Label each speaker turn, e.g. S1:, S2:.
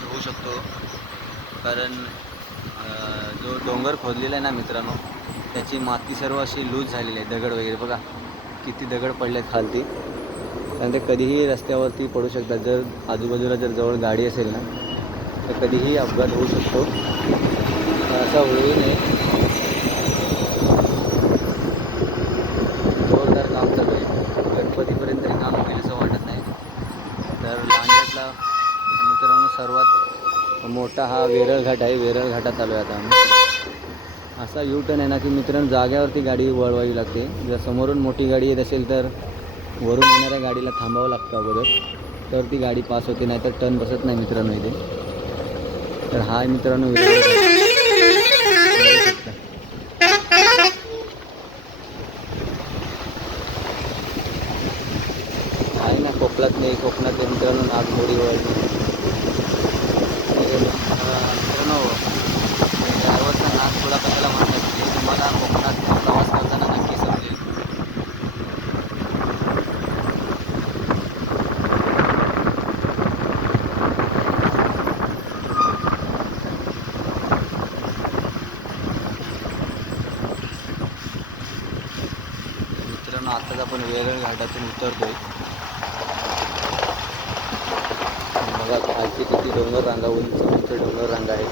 S1: त्रास होऊ शकतो. कारण जो डोंगर खोदलेला आहे ना मित्रांनो त्याची माती सर्व अशी लूज झालेली आहे दगड वगैरे. बघा किती दगड पडले खालती. कारण ते कधीही रस्त्यावरती पडू शकतात. जर आजूबाजूला जर जवळ गाडी असेल ना तर कधीही अपघात होऊ शकतो. असा होऊ नये जोरदार काम चालू आहे गणपतीपर्यंत हे काम होईल असं वाटत नाही तर लांजटला मित्रांनो सर्वात मोठा हा वेरळ घाट आहे. वेरळ घाटात आलो आहे आता आम्ही. असा यू टर्न आहे ना की मित्रांनो जाग्यावरती गाडी वळवावी लागते. जर समोरून मोठी गाडी येत असेल तर वरून येणाऱ्या गाडीला थांबावं लागतं अगोदर. तर ती गाडी पास होते नाही तर टर्न बसत नाही मित्रांनो इथे. तर हा मित्रांनो आहे ना कोकणात नाही कोकणात मित्रांनो नागमोडी वळली. आत्ताच आताच आपण वेरळ घाटातून उतरतोय. बघा खालची किती डोंगर रांगा उंच उंच डोंगर रांगा आहे